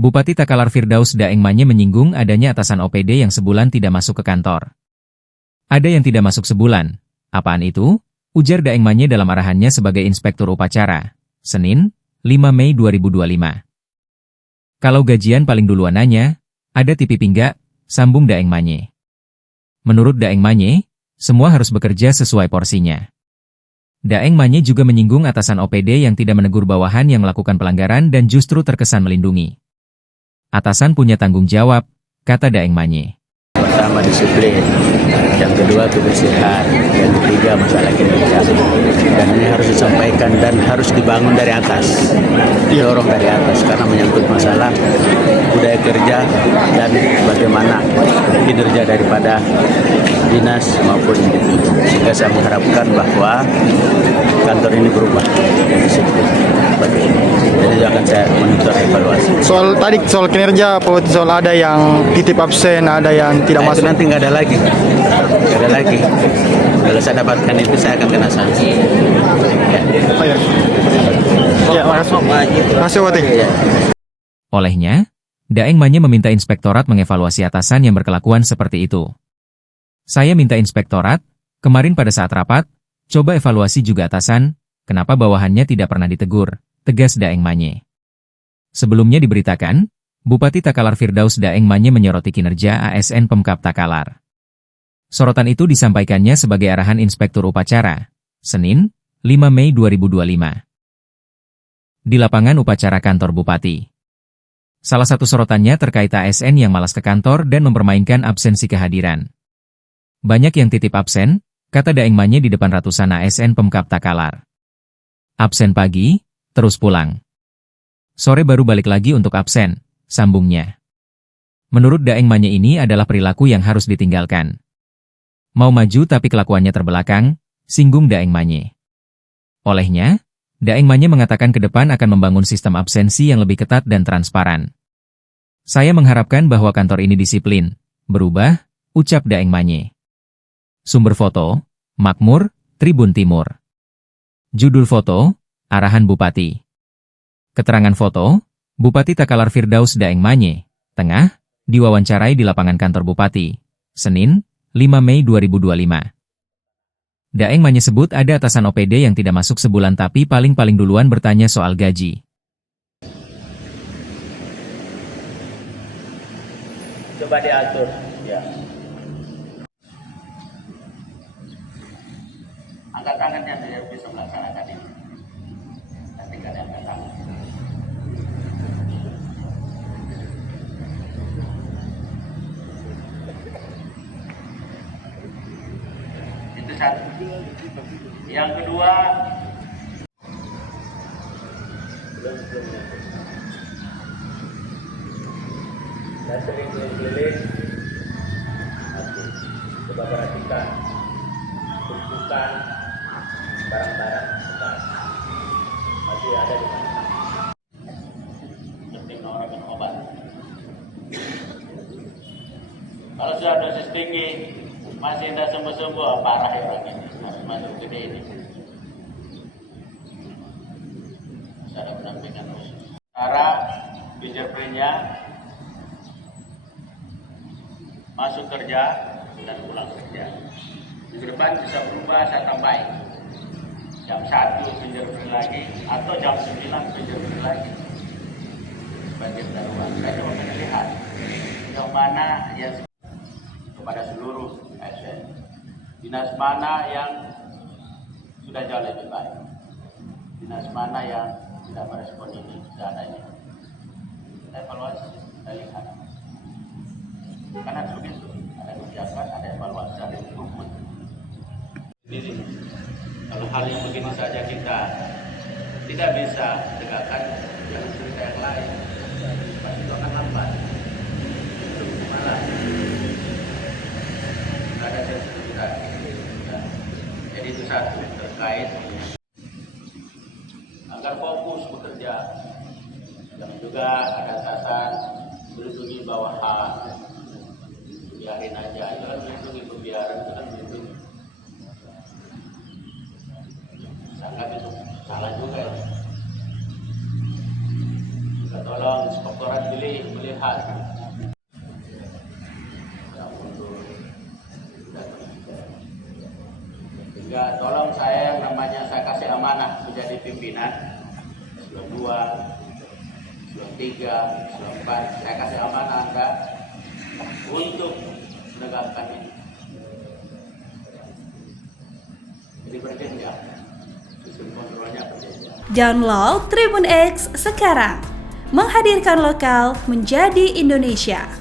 Bupati Takalar Firdaus Daeng Manye menyinggung adanya atasan OPD yang sebulan tidak masuk ke kantor. Ada yang tidak masuk sebulan. Apaan itu? Ujar Daeng Manye dalam arahannya sebagai Inspektur Upacara. Senin, 5 Mei 2025. Kalau gajian paling duluan nanya, ada TV nggak? Sambung Daeng Manye. Menurut Daeng Manye, semua harus bekerja sesuai porsinya. Daeng Manye juga menyinggung atasan OPD yang tidak menegur bawahan yang melakukan pelanggaran dan justru terkesan melindungi. Atasan punya tanggung jawab, kata Daeng Manye. Pertama disiplin, yang kedua kebersihan, yang ketiga masalah kinerja. Dan ini harus disampaikan dan harus dibangun dari atas, didorong dari atas karena menyangkut masalah budaya kerja dan bagaimana kinerja daripada dinas maupun individu. Sehingga saya mengharapkan bahwa kantor ini berubah dan disiplin. Jadi akan saya monitor evaluasi. Soal kinerja, soal ada yang titip absen, ada yang tidak masuk. Nanti nggak ada lagi. Kalau saya dapatkan itu saya akan kena sanksi. Masuk Wati. Olehnya, Daeng Manye meminta inspektorat mengevaluasi atasan yang berkelakuan seperti itu. Saya minta inspektorat, kemarin pada saat rapat, coba evaluasi juga atasan, kenapa bawahannya tidak pernah ditegur, tegas Daeng Manye. Sebelumnya diberitakan, Bupati Takalar Firdaus Daeng Manye menyoroti kinerja ASN Pemkab Takalar. Sorotan itu disampaikannya sebagai arahan Inspektur Upacara, Senin, 5 Mei 2025. Di lapangan upacara kantor Bupati. Salah satu sorotannya terkait ASN yang malas ke kantor dan mempermainkan absensi kehadiran. Banyak yang titip absen, kata Daeng Manye di depan ratusan ASN Pemkab Takalar. Absen pagi, terus pulang. Sore baru balik lagi untuk absen, sambungnya. Menurut Daeng Manye ini adalah perilaku yang harus ditinggalkan. Mau maju tapi kelakuannya terbelakang, singgung Daeng Manye. Olehnya, Daeng Manye mengatakan ke depan akan membangun sistem absensi yang lebih ketat dan transparan. Saya mengharapkan bahwa kantor ini disiplin, berubah, ucap Daeng Manye. Sumber foto, Makmur, Tribun Timur. Judul foto, arahan Bupati. Keterangan foto, Bupati Takalar Firdaus Daeng Manye, tengah, diwawancarai di lapangan kantor Bupati, Senin, 5 Mei 2025. Daeng Manye sebut ada atasan OPD yang tidak masuk sebulan tapi paling duluan bertanya soal gaji. Coba diatur, ya. Angkat tangan yang tidak bisa melaksanakan ini. Nanti kan angkat tangan. Itu satu. Yang kedua, saya sering keliling, coba perhatikan, tumpukan barang-barang bekas masih ada di mana. Penting orang minum obat. Kalau sudah dosis tinggi, masih tidak sembuh-sembuh, parah ya orang ini, harus masuk ke ini. Harus ada pendampingan khusus. Cara fingerprint-nya masuk kerja dan pulang kerja. Minggu depan bisa berubah, saya tambahin. Jam 1 fingerprint lagi, atau jam 9 fingerprint lagi. Bagian darurat. Saya cuma melihat yang mana yang kepada seluruh ASN. Dinas mana yang sudah jauh lebih baik. Dinas mana yang tidak merespon ini seadanya. Evaluasi, kita lihat. Karena harus begitu, ada kebijakan, ada evaluasi, ada improvement. Ini, kalau hal yang begini saja kita tidak bisa tegakkan, jangan cerita yang lain. Pasti itu akan lambat. Itu malah ada sensitivitas. Jadi itu satu terkait agar fokus bekerja. Dan juga ada atasan melindungi bawahan. Biarin aja, itu kan melindungi pembiaran, itu kan melindungi. Sangat itu salah juga ya. Kita tolong Direktorat melihat. Sehingga tolong saya yang namanya saya kasih amanah menjadi pimpinan Eselon 2, Eselon 3, Eselon 4, saya kasih amanah Anda untuk menegakkan ini. Jadi berjenjang, sistem kontrolnya berjenjang. Download Tribun X sekarang, menghadirkan lokal menjadi Indonesia.